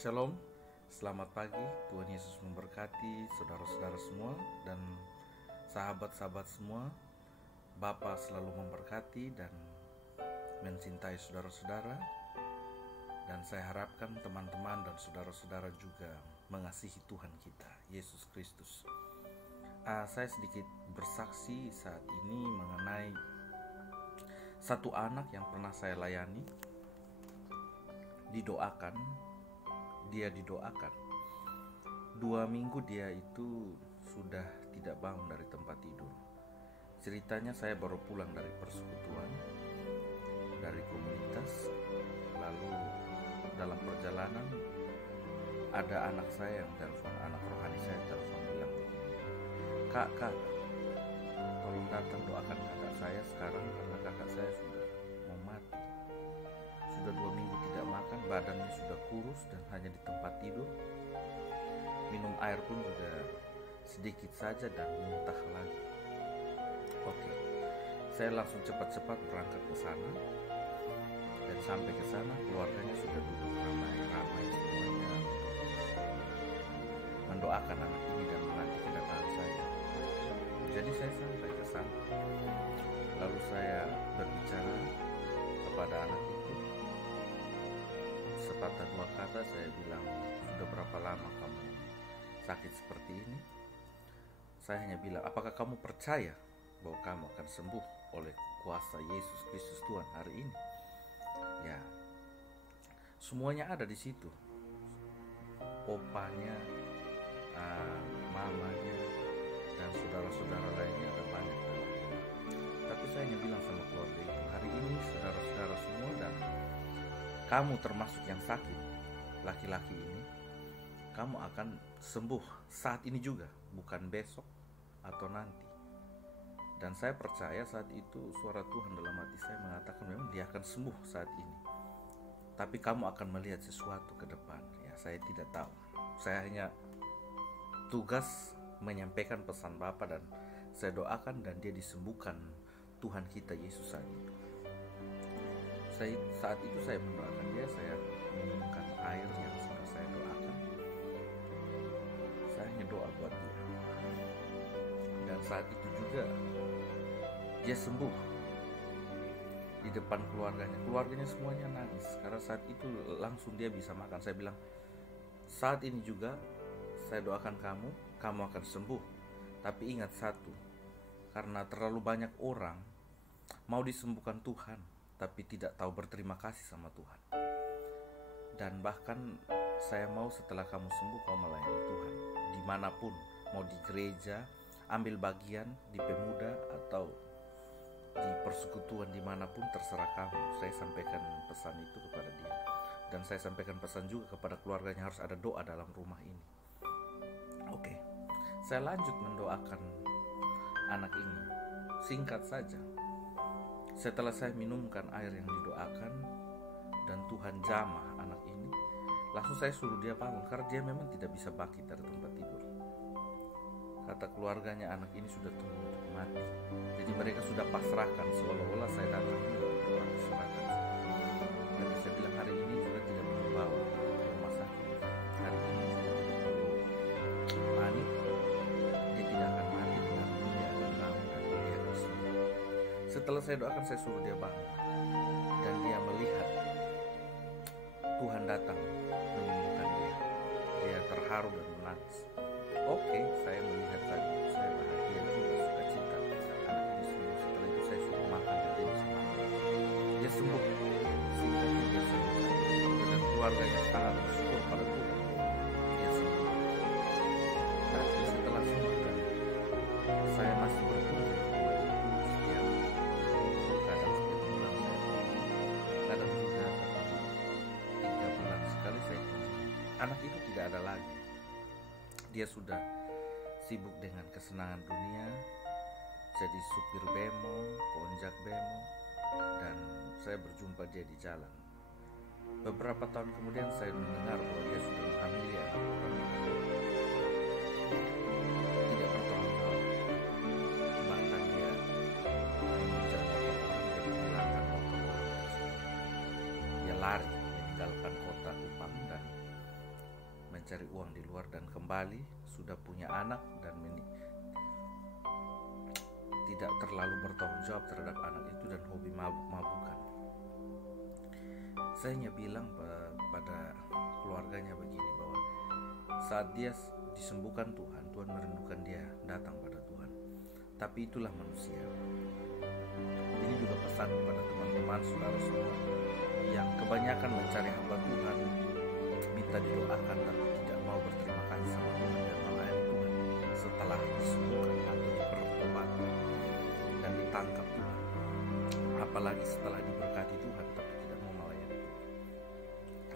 Shalom, selamat pagi. Tuhan Yesus memberkati saudara-saudara semua dan sahabat-sahabat semua. Bapa selalu memberkati dan mencintai saudara-saudara. Dan saya harapkan teman-teman dan saudara-saudara juga mengasihi Tuhan kita, Yesus Kristus. Saya sedikit bersaksi saat ini mengenai satu anak yang pernah saya layani. Dia didoakan 2 minggu dia itu sudah tidak bangun dari tempat tidur. Ceritanya, saya baru pulang dari persekutuan, dari komunitas. Lalu dalam perjalanan ada anak saya yang telepon, anak rohani saya telepon, bilang begini, Kak, tolong datang doakan kakak saya sekarang karena kakak saya sudah mau mati. Sudah 2 minggu tidak makan, badannya sudah kurus dan hanya di tempat tidur. Minum air pun juga sedikit saja dan muntah lagi. Oke, saya langsung cepat-cepat berangkat ke sana. Dan sampai ke sana keluarganya sudah duduk ramai-ramai semuanya mendoakan anak ini dan menanti kedatangan saya. Jadi saya sampai ke sana. Lalu saya berbicara kepada anak itu. Sepatah dua kata saya bilang, sudah berapa lama kamu sakit seperti ini? Saya hanya bilang, apakah kamu percaya bahwa kamu akan sembuh oleh kuasa Yesus Kristus Tuhan hari ini? Ya, semuanya ada di situ. Opanya, mamanya, dan saudara-saudara lainnya ada banyak dalam rumah. Tapi saya hanya bilang sama keluarga itu, hari ini saudara-saudara semua dan kamu termasuk yang sakit, laki-laki ini, kamu akan sembuh saat ini juga, bukan besok atau nanti. Dan saya percaya saat itu suara Tuhan dalam hati saya mengatakan memang dia akan sembuh saat ini. Tapi kamu akan melihat sesuatu ke depan. Ya, saya tidak tahu. Saya hanya tugas menyampaikan pesan Bapa dan saya doakan dan dia disembuhkan Tuhan kita Yesus saat itu. Saat itu saya mendoakan dia, saya minumkan air yang sudah saya doakan. Saya hanya doa buat dia. Dan saat itu juga dia sembuh di depan keluarganya. Keluarganya semuanya nangis karena saat itu langsung dia bisa makan. Saya bilang, saat ini juga saya doakan kamu akan sembuh. Tapi ingat satu, karena terlalu banyak orang mau disembuhkan Tuhan tapi tidak tahu berterima kasih sama Tuhan. Dan bahkan saya mau setelah kamu sembuh kamu melayani Tuhan dimanapun, mau di gereja, ambil bagian di pemuda atau di persekutuan, dimanapun terserah kamu. Saya sampaikan pesan itu kepada dia. Dan saya sampaikan pesan juga kepada keluarganya, harus ada doa dalam rumah ini. Oke, saya lanjut mendoakan anak ini. Singkat saja, setelah saya minumkan air yang didoakan dan Tuhan jamah anak ini, langsung saya suruh dia bangun karena dia memang tidak bisa bangkit dari tempat tidur. Kata keluarganya, anak ini sudah tunggu untuk mati. Jadi mereka sudah pasrahkan, seolah-olah saya datang berdoa serahkan. Dan saya bilang hari ini juga tidak perlu bawa ke rumah sakit. Hari ini juga tidak perlu panik. Dia tidak akan mati dengan dia akan bangun dan dia akan sembuh. Setelah saya doakan, saya suruh dia bangun dan dia melihat Tuhan datang menyembuhkan dia. Dia terharu dan menangis. Oke, saya melihat tadi, saya bahagia juga, sukacita anak ini sembuh. Setelah itu saya suruh makan dan dia bisa makan. Dia sembuh, singkatnya dia sembuh. Dan keluarganya sangat bersyukur pada Tuhan. Dia sembuh. Tapi setelah sembuh kan, saya masih berkunjung ke rumah itu setiap minggu, kadang setiap bulan saya kunjungi, kadang juga 1-3 bulan sekali saya kunjungi. Anak itu tidak ada lagi. Dia sudah sibuk dengan kesenangan dunia, jadi supir bemo, konjak bemo, dan saya berjumpa dia di jalan. Beberapa tahun kemudian saya mendengar bahwa dia sudah menghamili anak orang itu. Tidak bertanggung jawab, bahkan dia mengejar motor orang, dia menghilangkan motor orang tersebut. Dia lari meninggalkan kota Kupang dan mencari uang di luar dan kembali sudah punya anak dan tidak terlalu bertanggung jawab terhadap anak itu dan hobi mabuk-mabukan. Saya hanya bilang pada keluarganya begini, bahwa saat dia disembuhkan Tuhan, Tuhan merindukan dia datang pada Tuhan. Tapi itulah manusia. Ini juga pesan kepada teman-teman, saudara semua, yang kebanyakan mencari hamba Tuhan, minta didoakan tapi tidak mau berterima kasih sama Tuhan dan melayani Tuhan setelah disembuhkan atau dipertobatkan dan ditangkap Tuhan. Apalagi setelah diberkati Tuhan tapi tidak mau melayani Tuhan.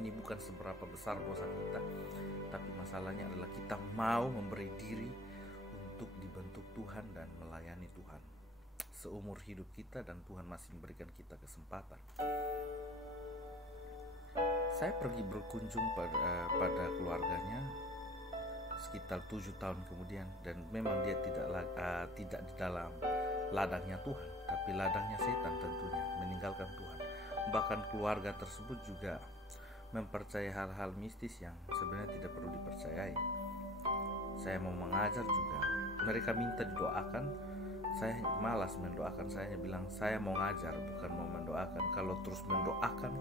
Ini bukan seberapa besar dosa kita, tapi masalahnya adalah kita mau memberi diri untuk dibentuk Tuhan dan melayani Tuhan seumur hidup kita, dan Tuhan masih memberikan kita kesempatan. Saya pergi berkunjung pada keluarganya sekitar 7 tahun kemudian, dan memang dia tidak di dalam ladangnya Tuhan, tapi ladangnya setan tentunya, meninggalkan Tuhan. Bahkan keluarga tersebut juga mempercayai hal-hal mistis yang sebenarnya tidak perlu dipercayai. Saya mau mengajar juga, mereka minta didoakan. Saya malas mendoakan, saya bilang saya mau ngajar bukan mau mendoakan. Kalau terus mendoakan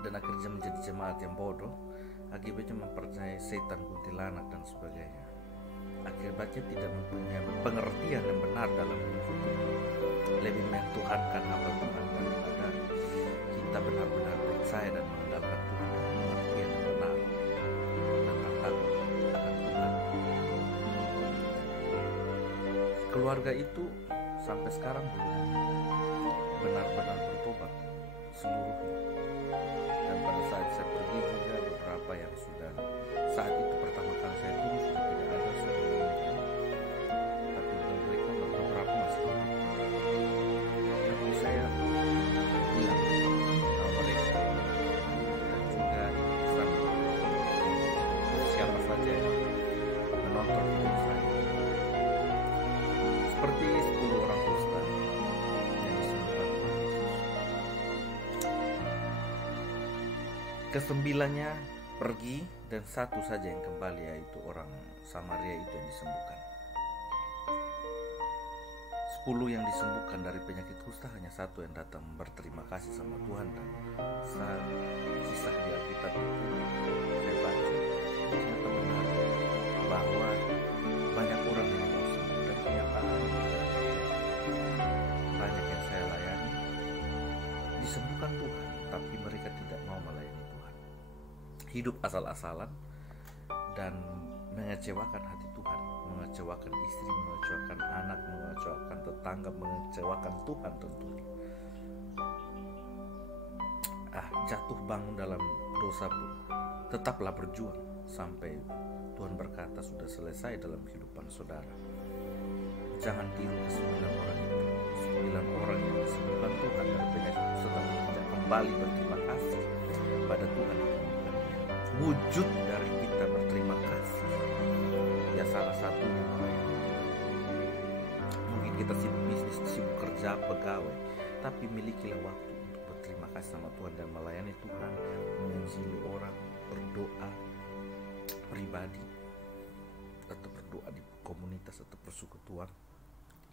dan akhirnya menjadi jemaat yang bodoh, akibatnya mempercayai setan, kuntilanak dan sebagainya. Akibatnya tidak mempunyai pengertian yang benar dalam hidup Tuhan. Lebih mentuhankan hamba Tuhan daripada kita benar-benar percaya dan mengandalkan Tuhan dengan pengertian yang benar tentang takut akan Tuhan. Keluarga itu sampai sekarang belum benar-benar bertobat seluruhnya. Dan pada saat saya pergi juga beberapa yang sudah saat itu pertama kali saya turun sudah tidak ada, sudah meninggal. Tapi mereka beberapa masih hidup. Lalu saya bilang kepada mereka dan juga pesan siapa saja yang menonton video saya, seperti 10 orang kusta yang disembuhkan Tuhan Yesus. Kesembilannya pergi dan satu saja yang kembali, yaitu orang Samaria itu yang disembuhkan. 10 yang disembuhkan dari penyakit kusta, hanya satu yang datang berterima kasih sama Tuhan. Dan saat kisah di Alkitab itu saya baca, ternyata benar bahwa banyak orang yang mau sembuh, dan kenyataan banyak yang saya layani disembuhkan Tuhan, tapi mereka tidak mau melayani Tuhan. Hidup asal-asalan dan mengecewakan hati Tuhan, mengecewakan istri, mengecewakan anak, mengecewakan tetangga, mengecewakan Tuhan tentunya. Jatuh bangun dalam dosa pun tetaplah berjuang sampai Tuhan berkata sudah selesai dalam kehidupan saudara. Jangan tiru ke-9 orang itu. 9 orang yang disembuhkan Tuhan dari penyakit setelah tidak kembali berterima kasih pada Tuhan yang menyembuhkannya. Wujud dari kita berterima kasih ya salah satunya melayani. Mungkin kita sibuk bisnis, sibuk kerja, pegawai, tapi milikilah waktu untuk berterima kasih sama Tuhan dan melayani Tuhan, menginjili orang, berdoa pribadi atau berdoa di komunitas atau persekutuan,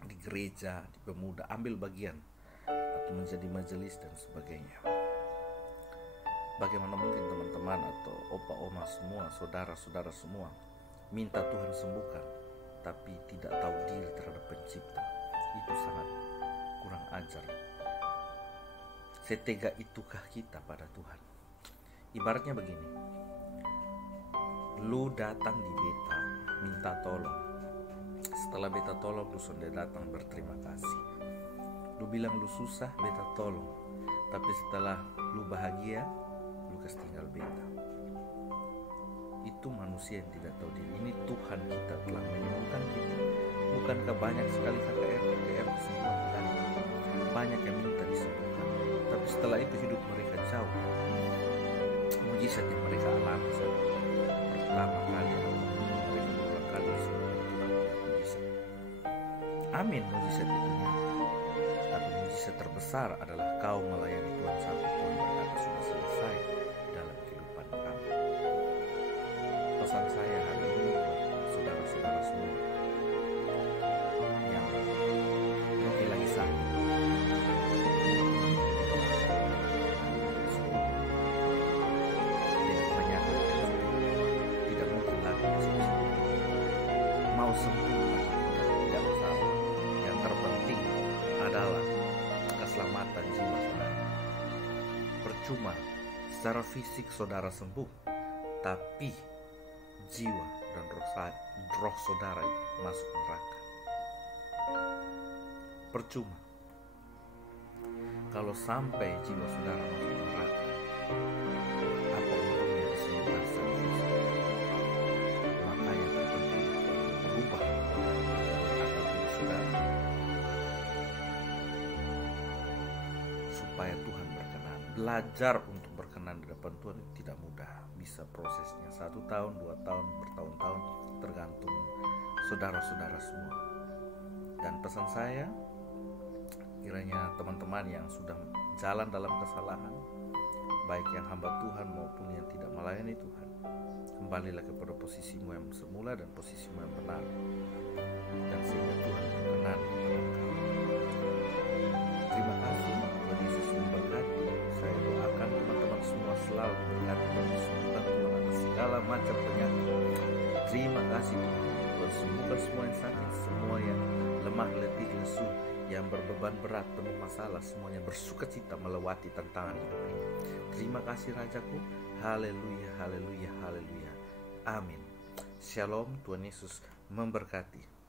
di gereja, di pemuda, ambil bagian atau menjadi majelis dan sebagainya. Bagaimana mungkin teman-teman atau opa oma semua, saudara-saudara semua minta Tuhan sembuhkan tapi tidak tahu diri terhadap pencipta? Itu sangat kurang ajar. Setega itukah kita pada Tuhan? Ibaratnya begini, lu datang di beta minta tolong, setelah beta tolong lu sudah datang berterima kasih. Lu bilang lu susah, beta tolong, tapi setelah lu bahagia lu kasih tinggal beta. Itu manusia yang tidak tahu diri. Ini Tuhan kita telah menyembuhkan kita. Bukankah banyak sekali KKR sembuhkan Tuhan? Banyak yang minta disembuhkan, tapi setelah itu hidup mereka jauh. Mujizat yang mereka alami pertama kali mereka berulang kali disembuhkan Tuhan dengan mujizat. Amin, mujizat itu nyata. Tapi mujizat terbesar adalah kau melayani Tuhan sampai Tuhan berkata sudah selesai dalam kehidupan kamu. pesan saya hari ini buat saudara-saudara semua yang mungkin lagi sakit, dengan penyakit yang tidak mungkin lagi disembuhkan. Mau sembuh tidak masalah. Yang terpenting adalah keselamatan jiwa saudara. Percuma secara fisik saudara sembuh, tapi jiwa dan roh saudara masuk neraka. Percuma kalau sampai jiwa saudara masuk neraka, apa untungnya disembuhkan secara fisik? Makanya terpenting berubah akal budi saudara supaya Tuhan berkenan. Belajar untuk berkenan di depan Tuhan tidak mudah. Bisa prosesnya 1 tahun, 2 tahun, bertahun-tahun, tergantung saudara-saudara semua. Dan pesan saya, kiranya teman-teman yang sudah jalan dalam kesalahan, baik yang hamba Tuhan maupun yang tidak melayani Tuhan, kembalilah kepada posisimu yang semula dan posisimu yang benar, dan sehingga Tuhan berkenan kepada engkau. Terima kasih. Tuhan Yesus memberkati. Saya doakan teman-teman semua selalu berkati dan disembuhkan Tuhan atas segala macam penyakit. Terima kasih Tuhan. Tuhan sembuhkan semua yang sakit, semua yang lemah, letih, lesu, yang berbeban berat, penuh masalah, semuanya bersukacita melewati tantangan hidup ini. Terima kasih Rajaku. Haleluya, haleluya, haleluya. Amin. Shalom. Tuhan Yesus memberkati.